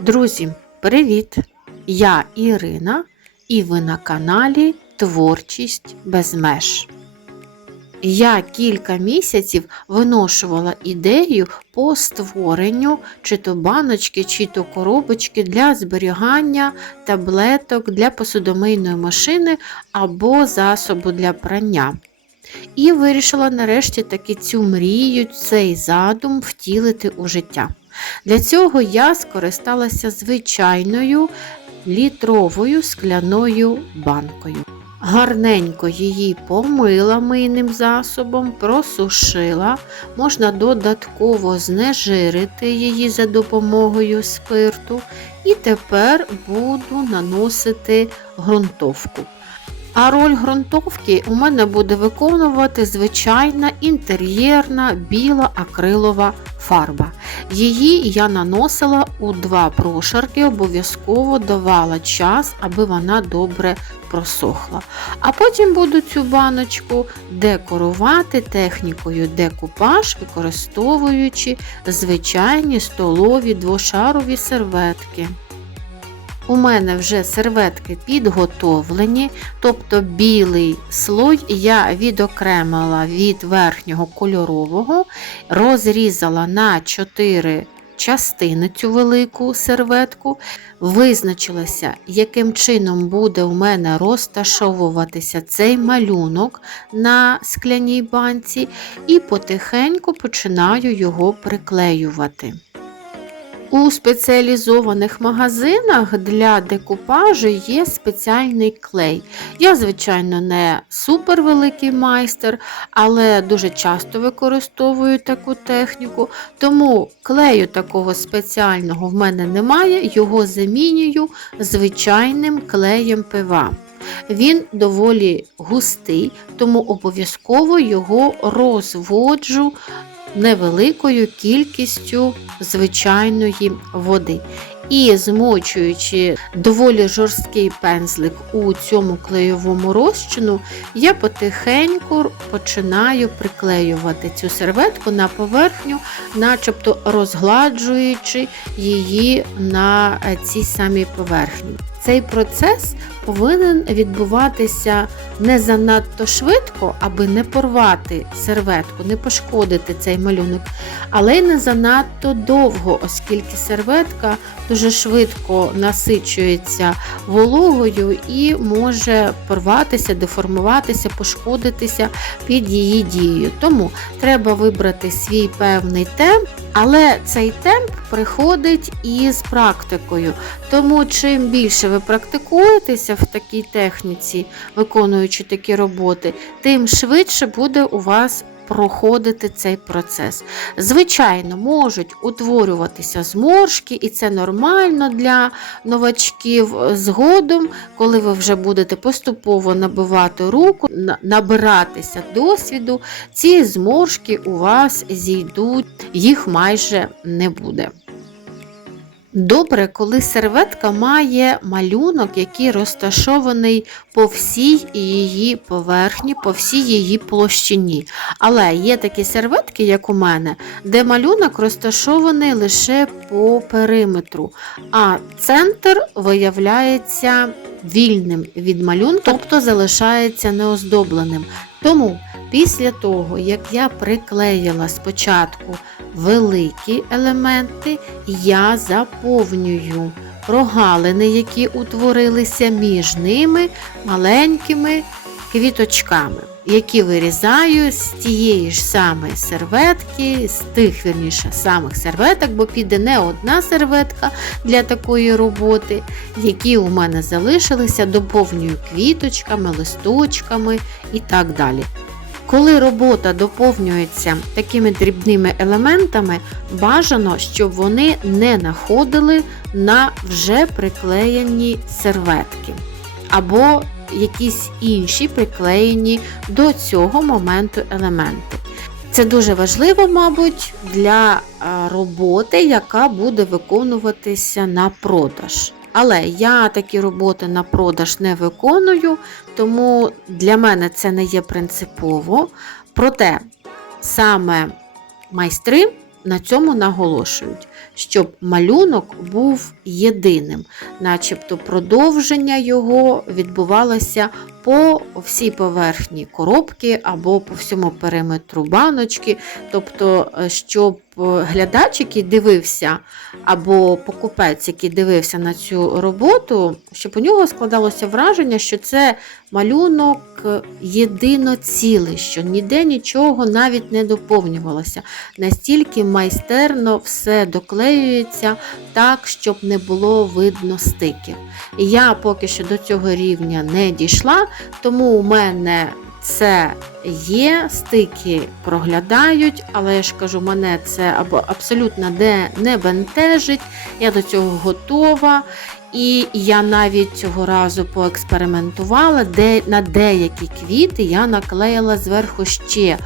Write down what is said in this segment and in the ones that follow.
Друзі, привіт! Я Ірина і ви на каналі Творчість без меж. Я кілька місяців виношувала ідею по створенню чи то баночки, чи то коробочки для зберігання таблеток для посудомийної машини або засобу для прання. І вирішила нарешті таки цю мрію, цей задум втілити у життя. Для цього я скористалася звичайною літровою скляною банкою. Гарненько її помила мийним засобом, просушила, можна додатково знежирити її за допомогою спирту. І тепер буду наносити ґрунтовку. А роль ґрунтовки у мене буде виконувати звичайна інтер'єрна біла акрилова фарба. Її я наносила у два прошарки, обов'язково давала час, аби вона добре просохла. А потім буду цю баночку декорувати технікою декупаж, використовуючи звичайні столові двошарові серветки. У мене вже серветки підготовлені, тобто білий слой я відокремила від верхнього кольорового, розрізала на 4 частини цю велику серветку, визначилася, яким чином буде у мене розташовуватися цей малюнок на скляній банці, і потихеньку починаю його приклеювати. У спеціалізованих магазинах для декупажу є спеціальний клей. Я, звичайно, не супервеликий майстер, але дуже часто використовую таку техніку, тому клею такого спеціального в мене немає, його замінюю звичайним клеєм ПВА. Він доволі густий, тому обов'язково його розводжу невеликою кількістю звичайної води. І змочуючи доволі жорсткий пензлик у цьому клейовому розчину, я потихеньку починаю приклеювати цю серветку на поверхню, начебто розгладжуючи її на цій самій поверхні. Цей процес повинен відбуватися не занадто швидко, аби не порвати серветку, не пошкодити цей малюнок, але й не занадто довго, оскільки серветка дуже швидко насичується вологою і може порватися, деформуватися, пошкодитися під її дією. Тому треба вибрати свій певний темп, але цей темп приходить із практикою. Тому чим більше ви практикуєтеся в такій техніці, виконуючи такі роботи, тим швидше буде у вас проходити цей процес. Звичайно, можуть утворюватися зморшки, і це нормально для новачків. Згодом, коли ви вже будете поступово набивати руку, набиратися досвіду, ці зморшки у вас зійдуть, їх майже не буде. Добре, коли серветка має малюнок, який розташований по всій її поверхні, по всій її площині. Але є такі серветки, як у мене, де малюнок розташований лише по периметру, а центр виявляється вільним від малюнку, тобто залишається неоздобленим. Тому після того, як я приклеїла спочатку великі елементи, я заповнюю прогалини, які утворилися між ними маленькими квіточками, які вирізаю з тієї ж самої серветки, з тих вірніше самих серветок, бо піде не одна серветка для такої роботи, які у мене залишилися, доповнюю квіточками, листочками і так далі. Коли робота доповнюється такими дрібними елементами, бажано, щоб вони не находили на вже приклеєні серветки або якісь інші приклеєні до цього моменту елементи. Це дуже важливо, мабуть, для роботи, яка буде виконуватися на продаж. Але я такі роботи на продаж не виконую, тому для мене це не є принципово. Проте саме майстри на цьому наголошують, щоб малюнок був єдиним, начебто продовження його відбувалося по всій поверхні коробки або по всьому периметру баночки. Тобто, е, щоб глядач, який дивився, або покупець, який дивився на цю роботу, щоб у нього складалося враження, що це малюнок єдиноцілий, що ніде нічого навіть не доповнювалося. Настільки майстерно все доклеюється так, щоб не було видно стиків. Я поки що до цього рівня не дійшла, тому у мене це є, стики проглядають, але я ж кажу, мене це або абсолютно де не бентежить, я до цього готова. І я навіть цього разу поекспериментувала, де на деякі квіти я наклеїла зверху ще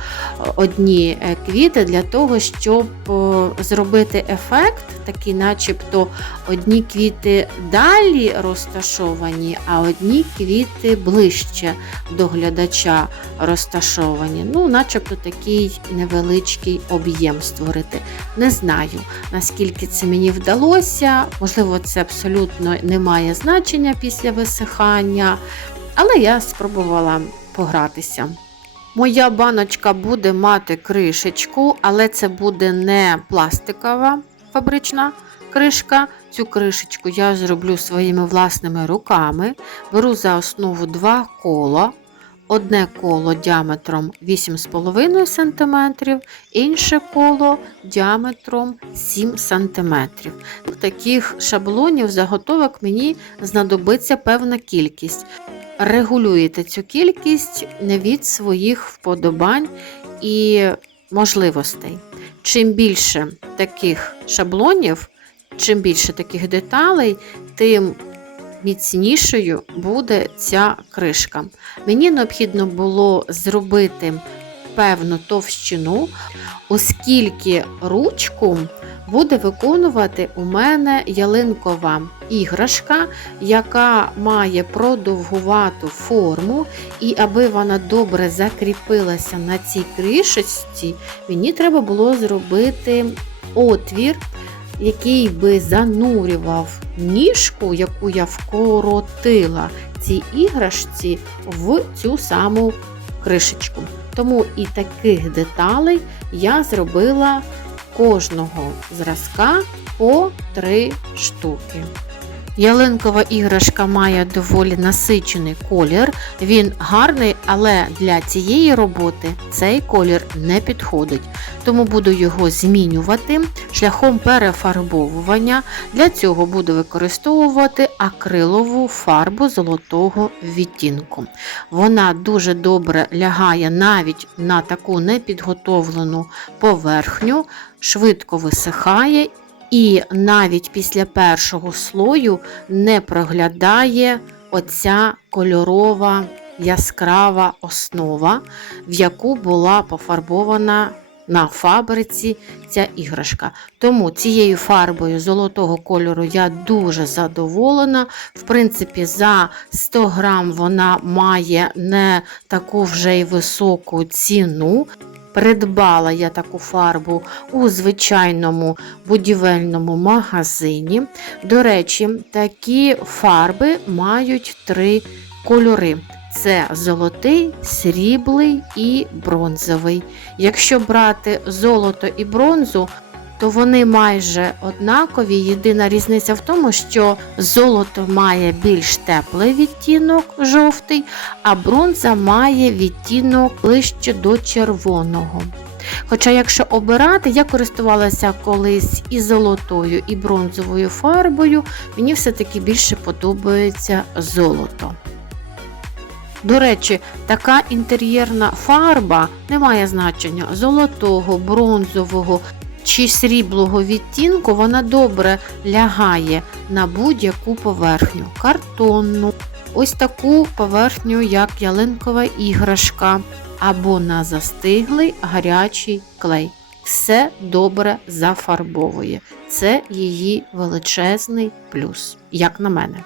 одні е, квіти для того, щоб зробити ефект, такий, начебто одні квіти далі розташовані, а одні квіти ближче до глядача розташовані. Ну, начебто такий невеличкий об'єм створити. Не знаю, наскільки це мені вдалося. Можливо, це абсолютно не має значення після висихання, але я спробувала погратися. Моя баночка буде мати кришечку, але це буде не пластикова фабрична кришка. Цю кришечку я зроблю своїми власними руками. Беру за основу два кола. Одне коло діаметром 8,5 см, інше коло діаметром 7 см. Таких шаблонів заготовок мені знадобиться певна кількість. Регулюєте цю кількість від своїх вподобань і можливостей. Чим більше таких шаблонів, чим більше таких деталей, тим міцнішою буде ця кришка. Мені необхідно було зробити певну товщину, оскільки ручку буде виконувати у мене ялинкова іграшка, яка має продовгувату форму, і аби вона добре закріпилася на цій кришечці, мені треба було зробити отвір який би занурював ніжку, яку я вкоротила цій іграшці в цю саму кришечку. Тому і таких деталей я зробила кожного зразка по три штуки. Ялинкова іграшка має доволі насичений колір. Він гарний, але для цієї роботи цей колір не підходить. Тому буду його змінювати шляхом перефарбовування. Для цього буду використовувати акрилову фарбу золотого відтінку. Вона дуже добре лягає навіть на таку непідготовлену поверхню, швидко висихає і навіть після першого слою не проглядає оця кольорова яскрава основа, в яку була пофарбована на фабриці ця іграшка. Тому цією фарбою золотого кольору я дуже задоволена. В принципі, за 100 грам вона має не таку вже й високу ціну. Придбала я таку фарбу у звичайному будівельному магазині. До речі, такі фарби мають три кольори: це золотий, сріблий і бронзовий. Якщо брати золото і бронзу, то вони майже однакові. Єдина різниця в тому, що золото має більш теплий відтінок жовтий, а бронза має відтінок ближче до червоного. Хоча, якщо обирати, я користувалася колись і золотою, і бронзовою фарбою, мені все-таки більше подобається золото. До речі, така інтер'єрна фарба не має значення золотого, бронзового чи сріблого відтінку, вона добре лягає на будь-яку поверхню, картонну, ось таку поверхню, як ялинкова іграшка, або на застиглий гарячий клей. Все добре зафарбовує. Це її величезний плюс, як на мене.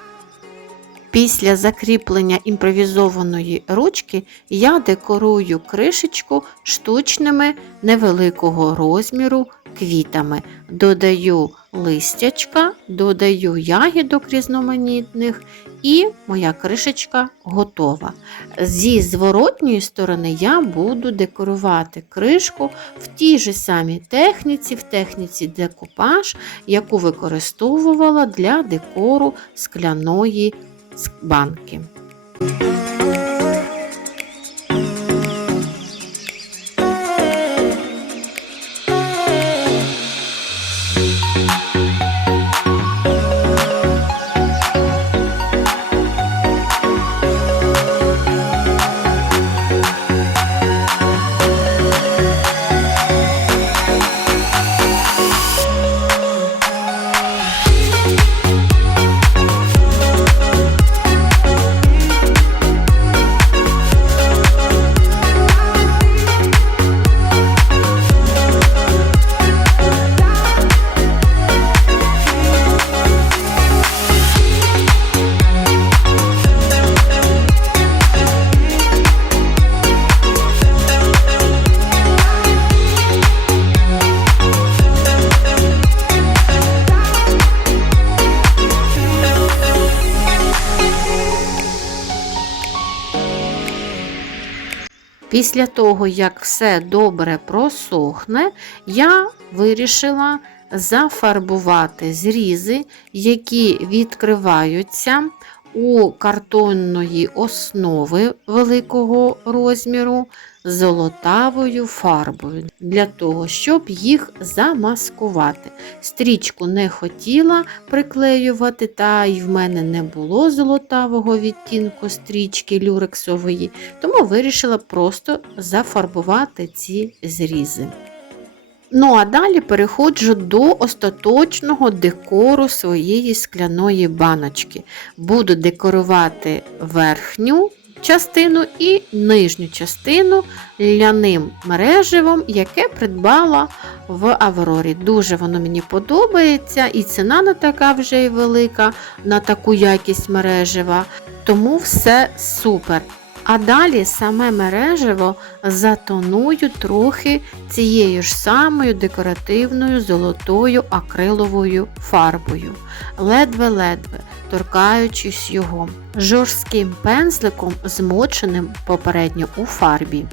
Після закріплення імпровізованої ручки я декорую кришечку штучними невеликого розміру квітами. Додаю листячка, додаю ягідок різноманітних, і моя кришечка готова. Зі зворотньої сторони я буду декорувати кришку в тій же самій техніці, в техніці декупаж, яку використовувала для декору скляної банки. Після того, як все добре просохне, я вирішила зафарбувати зрізи, які відкриваються у картонної основи великого розміру золотавою фарбою для того, щоб їх замаскувати. Стрічку не хотіла приклеювати, та й в мене не було золотавого відтінку стрічки люрексової, тому вирішила просто зафарбувати ці зрізи. Ну, а далі переходжу до остаточного декору своєї скляної баночки. Буду декорувати верхню частину і нижню частину ляним мереживом, яке придбала в Аврорі. Дуже воно мені подобається, і ціна не така вже й велика на таку якість мережива. Тому все супер. А далі саме мережево затоную трохи цією ж самою декоративною золотою акриловою фарбою, ледве-ледве торкаючись його, жорстким пензликом, змоченим попередньо у фарбі.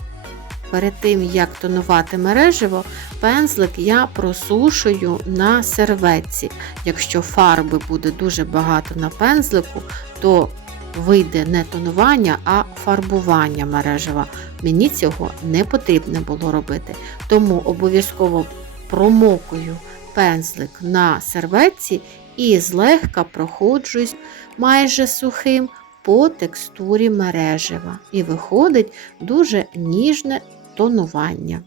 Перед тим, як тонувати мережево, пензлик я просушую на серветці. Якщо фарби буде дуже багато на пензлику, то вийде не тонування, а фарбування мережева. Мені цього не потрібно було робити. Тому обов'язково промокую пензлик на серветці і злегка проходжусь майже сухим по текстурі мережева. І виходить дуже ніжне тонування.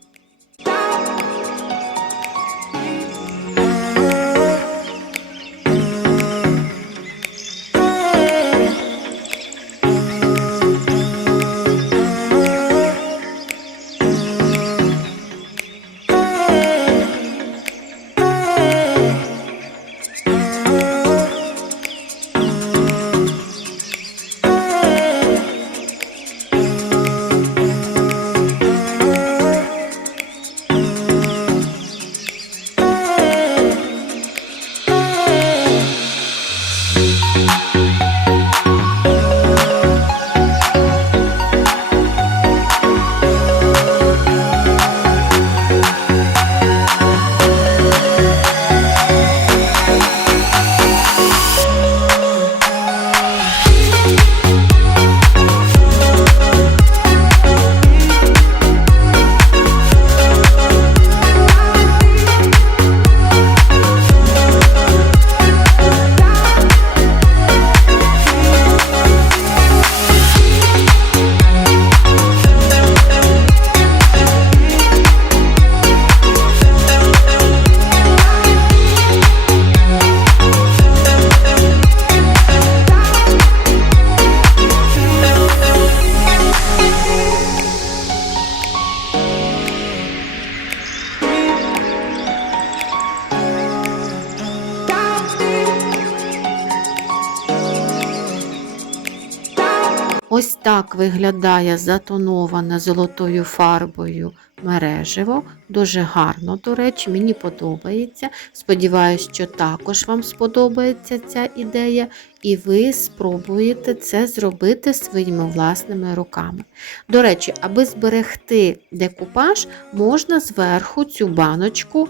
Виглядає затонована золотою фарбою мережево, дуже гарно, до речі, мені подобається. Сподіваюсь, що також вам сподобається ця ідея, і ви спробуєте це зробити своїми власними руками. До речі, аби зберегти декупаж, можна зверху цю баночку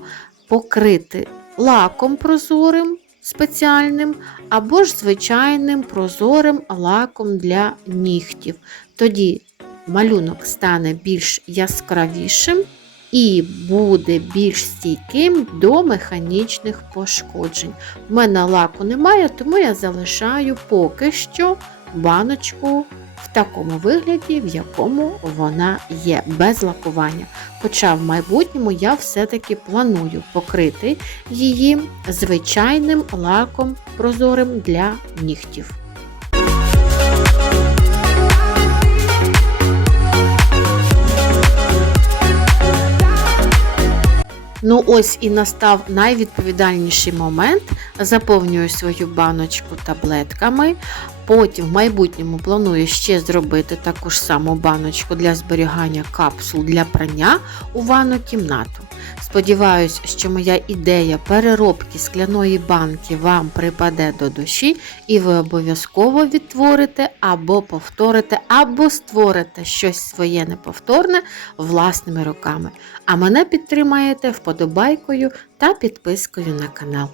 покрити лаком прозорим спеціальним або ж звичайним прозорим лаком для нігтів. Тоді малюнок стане більш яскравішим і буде більш стійким до механічних пошкоджень. У мене лаку немає, тому я залишаю поки що баночку в такому вигляді, в якому вона є, без лакування. Хоча в майбутньому я все-таки планую покрити її звичайним лаком прозорим для нігтів. Ну, ось і настав найвідповідальніший момент. Заповнюю свою баночку таблетками. Потім в майбутньому планую ще зробити таку ж саму баночку для зберігання капсул для прання у ванну кімнату. Сподіваюсь, що моя ідея переробки скляної банки вам припаде до душі, і ви обов'язково відтворите або повторите, або створите щось своє неповторне власними руками. А мене підтримаєте вподобайкою та підпискою на канал.